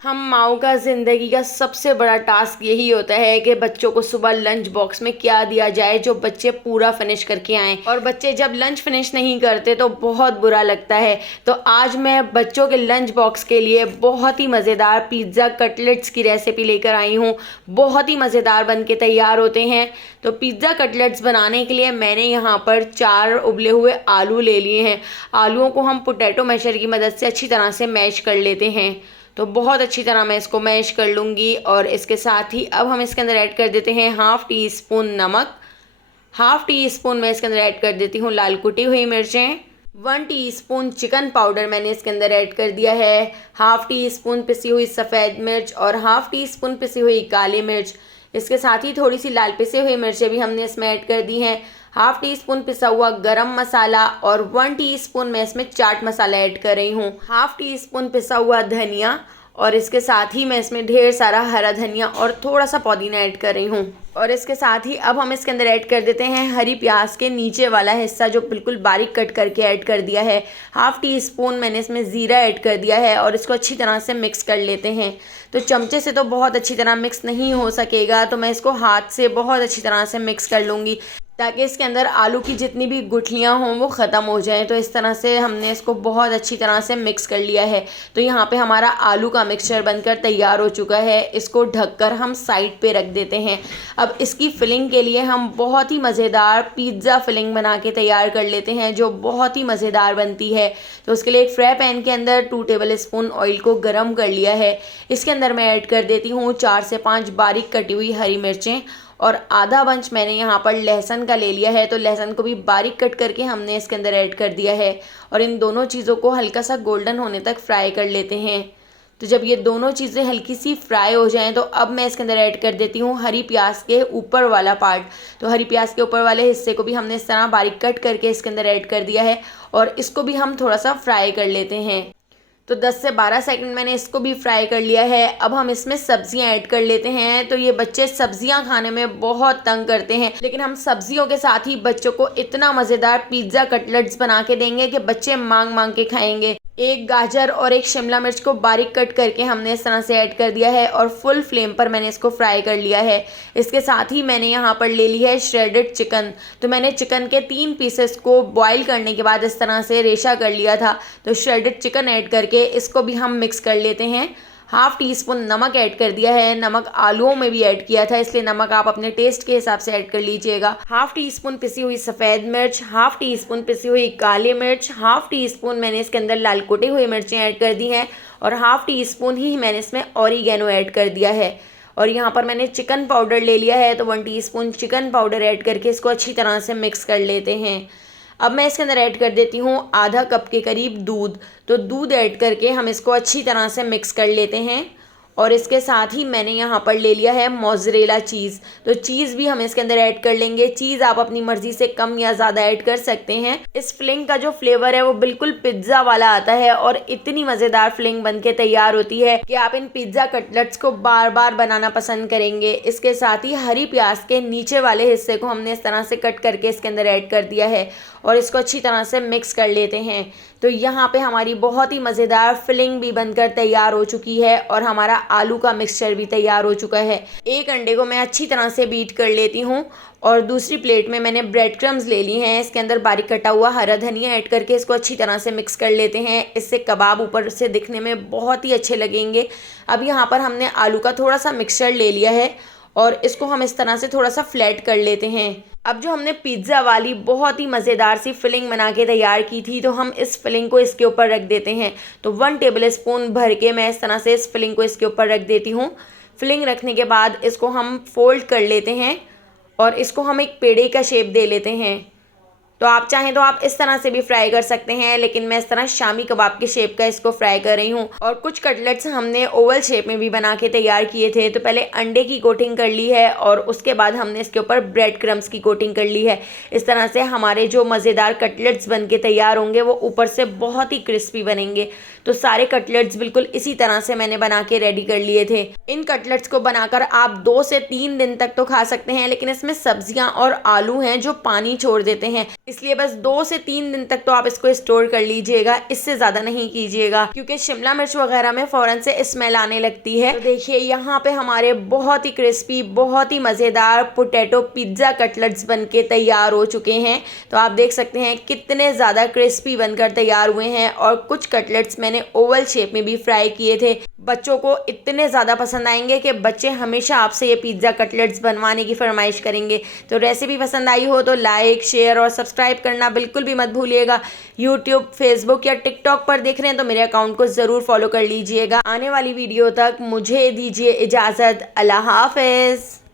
हम माओ का ज़िंदगी का सबसे बड़ा टास्क यही होता है कि बच्चों को सुबह लंच बॉक्स में क्या दिया जाए जो बच्चे पूरा फिनिश करके आएँ। और बच्चे जब लंच फिनिश नहीं करते तो बहुत बुरा लगता है। तो आज मैं बच्चों के लंच बॉक्स के लिए बहुत ही मज़ेदार पिज़्ज़ा कटलेट्स की रेसिपी लेकर आई हूँ। बहुत ही मज़ेदार बन के तैयार होते हैं। तो पिज़्ज़ा कटलेट्स बनाने के लिए मैंने यहाँ पर 4 उबले हुए आलू ले लिए हैं। आलूओं को हम पोटैटो मैशर की मदद से अच्छी तरह से मैश कर लेते हैं। तो बहुत अच्छी तरह मैं इसको मैश कर लूँगी। और इसके साथ ही अब हम इसके अंदर ऐड कर देते हैं हाफ़ टी स्पून नमक, हाफ़ टी स्पून मैं इसके अंदर ऐड कर देती हूँ लाल कुटी हुई मिर्चें, 1 टीस्पून चिकन पाउडर मैंने इसके अंदर ऐड कर दिया है, हाफ़ टी स्पून पिसी हुई सफ़ेद मिर्च और हाफ़ टी स्पून पिसी हुई काली मिर्च। इसके साथ ही थोड़ी सी लाल पिसी हुई मिर्चें भी हमने इसमें ऐड कर दी हैं, हाफ़ टी स्पून पिसा हुआ गरम मसाला और 1 टीस्पून मैं इसमें चाट मसाला ऐड कर रही हूँ, हाफ़ टी स्पून पिसा हुआ धनिया और इसके साथ ही मैं इसमें ढेर सारा हरा धनिया और थोड़ा सा पुदीना ऐड कर रही हूँ। और इसके साथ ही अब हम इसके अंदर ऐड कर देते हैं हरी प्याज के नीचे वाला हिस्सा जो बिल्कुल बारीक कट करके ऐड कर दिया है, हाफ़ टी स्पून मैंने इसमें ज़ीरा ऐड कर दिया है और इसको अच्छी तरह से मिक्स कर लेते हैं। तो चमचे से तो बहुत अच्छी तरह मिक्स नहीं हो सकेगा, तो मैं इसको हाथ से बहुत अच्छी तरह से मिक्स कर लूँगी ताकि इसके अंदर आलू की जितनी भी गुठलियाँ हों वो ख़त्म हो जाएं। तो इस तरह से हमने इसको बहुत अच्छी तरह से मिक्स कर लिया है। तो यहाँ पे हमारा आलू का मिक्सचर बनकर तैयार हो चुका है। इसको ढककर हम साइड पे रख देते हैं। अब इसकी फिलिंग के लिए हम बहुत ही मज़ेदार पिज़्ज़ा फिलिंग बना के तैयार कर लेते हैं जो बहुत ही मज़ेदार बनती है। तो उसके लिए एक फ्राई पैन के अंदर 2 टेबल स्पून ऑयल को गर्म कर लिया है। इसके अंदर मैं ऐड कर देती हूँ 4 से 5 बारीक कटी हुई हरी मिर्चें और आधा बंच मैंने यहाँ पर लहसुन का ले लिया है। तो लहसुन को भी बारीक कट करके हमने इसके अंदर ऐड कर दिया है और इन दोनों चीज़ों को हल्का सा गोल्डन होने तक फ्राई कर लेते हैं। तो जब ये दोनों चीज़ें हल्की सी फ्राई हो जाएं तो अब मैं इसके अंदर ऐड कर देती हूँ हरी प्याज के ऊपर वाला पार्ट। तो हरी प्याज के ऊपर वाले हिस्से को भी हमने इस तरह बारीक कट करके इसके अंदर ऐड कर दिया है और इसको भी हम थोड़ा सा फ्राई कर लेते हैं। तो 10 से 12 सेकंड मैंने इसको भी फ्राई कर लिया है। अब हम इसमें सब्जियां ऐड कर लेते हैं। तो ये बच्चे सब्जियां खाने में बहुत तंग करते हैं, लेकिन हम सब्जियों के साथ ही बच्चों को इतना मज़ेदार पिज़्ज़ा कटलेट्स बना के देंगे कि बच्चे मांग मांग के खाएंगे। एक गाजर और एक शिमला मिर्च को बारीक कट करके हमने इस तरह से ऐड कर दिया है और फुल फ्लेम पर मैंने इसको फ्राई कर लिया है। इसके साथ ही मैंने यहाँ पर ले ली है श्रेडेड चिकन। तो मैंने चिकन के 3 पीसेस को बॉईल करने के बाद इस तरह से रेशा कर लिया था। तो श्रेडेड चिकन ऐड करके इसको भी हम मिक्स कर लेते हैं। हाफ़ टी स्पून नमक ऐड कर दिया है। नमक आलूओं में भी ऐड किया था, इसलिए नमक आप अपने टेस्ट के हिसाब से ऐड कर लीजिएगा। हाफ़ टी स्पून पिसी हुई सफ़ेद मिर्च, हाफ़ टी स्पून पिसी हुई काली मिर्च, हाफ़ टी स्पून मैंने इसके अंदर लाल कुटी हुई मिर्चें ऐड कर दी हैं और हाफ़ टी स्पून ही मैंने इसमें ऑरिगेनो ऐड कर दिया है। और यहाँ पर मैंने चिकन पाउडर ले लिया है, तो 1 टीस्पून चिकन पाउडर ऐड करके इसको अच्छी तरह से मिक्स कर लेते हैं। अब मैं इसके अंदर ऐड कर देती हूँ आधा कप के करीब दूध। तो दूध ऐड करके हम इसको अच्छी तरह से मिक्स कर लेते हैं। और इसके साथ ही मैंने यहाँ पर ले लिया है मोज़रेला चीज़। तो चीज़ भी हम इसके अंदर ऐड कर लेंगे। चीज़ आप अपनी मर्ज़ी से कम या ज़्यादा ऐड कर सकते हैं। इस फिलिंग का जो फ्लेवर है वो बिल्कुल पिज़्ज़ा वाला आता है और इतनी मज़ेदार फिलिंग बन के तैयार होती है कि आप इन पिज़्ज़ा कटलेट्स को बार बार बनाना पसंद करेंगे। इसके साथ ही हरी प्याज के नीचे वाले हिस्से को हमने इस तरह से कट करके इसके अंदर ऐड कर दिया है और इसको अच्छी तरह से मिक्स कर लेते हैं। तो यहाँ पे हमारी बहुत ही मज़ेदार फिलिंग भी बनकर तैयार हो चुकी है और हमारा आलू का मिक्सचर भी तैयार हो चुका है। एक अंडे को मैं अच्छी तरह से बीट कर लेती हूँ और दूसरी प्लेट में मैंने ब्रेड क्रम्स ले ली हैं। इसके अंदर बारीक कटा हुआ हरा धनिया ऐड करके इसको अच्छी तरह से मिक्स कर लेते हैं। इससे कबाब ऊपर से दिखने में बहुत ही अच्छे लगेंगे। अब यहाँ पर हमने आलू का थोड़ा सा मिक्सचर ले लिया है और इसको हम इस तरह से थोड़ा सा फ्लैट कर लेते हैं। अब जो हमने पिज़्ज़ा वाली बहुत ही मज़ेदार सी फिलिंग बना के तैयार की थी, तो हम इस फिलिंग को इसके ऊपर रख देते हैं। तो 1 टेबल स्पून भर के मैं इस तरह से इस फिलिंग को इसके ऊपर रख देती हूँ। फिलिंग रखने के बाद इसको हम फोल्ड कर लेते हैं और इसको हम एक पेड़े का शेप दे लेते हैं। तो आप चाहें तो आप इस तरह से भी फ्राई कर सकते हैं, लेकिन मैं इस तरह शामी कबाब के शेप का इसको फ्राई कर रही हूँ। और कुछ कटलेट्स हमने ओवल शेप में भी बना के तैयार किए थे। तो पहले अंडे की कोटिंग कर ली है और उसके बाद हमने इसके ऊपर ब्रेड क्रम्स की कोटिंग कर ली है। इस तरह से हमारे जो मज़ेदार कटलेट्स बन के तैयार होंगे वो ऊपर से बहुत ही क्रिस्पी बनेंगे। तो सारे कटलेट्स बिल्कुल इसी तरह से मैंने बना के रेडी कर लिए थे। इन कटलेट्स को बनाकर आप 2 से 3 दिन तक तो खा सकते हैं, लेकिन इसमें सब्जियां और आलू हैं जो पानी छोड़ देते हैं, इसलिए बस 2 से 3 दिन तक तो आप इसको स्टोर कर लीजिएगा, इससे ज़्यादा नहीं कीजिएगा, क्योंकि शिमला मिर्च वगैरह में फ़ौरन से स्मेल आने लगती है। तो देखिए यहाँ पे हमारे बहुत ही क्रिस्पी, बहुत ही मज़ेदार पोटैटो पिज़्ज़ा कटलेट्स बनके तैयार हो चुके हैं। तो आप देख सकते हैं कितने ज़्यादा क्रिस्पी बनकर तैयार हुए हैं, और कुछ कटलेट्स मैंने ओवल शेप में भी फ्राई किए थे। बच्चों को इतने ज़्यादा पसंद आएंगे कि बच्चे हमेशा आपसे ये पिज़्ज़ा कटलेट्स बनवाने की फरमाइश करेंगे। तो रेसिपी पसंद आई हो तो लाइक, शेयर और सब्सक्राइब करना बिल्कुल भी मत भूलिएगा। यूट्यूब, फेसबुक या टिकटॉक पर देख रहे हैं तो मेरे अकाउंट को ज़रूर फॉलो कर लीजिएगा। आने वाली वीडियो तक मुझे दीजिए इजाज़त। अल्लाह हाफ़िज़।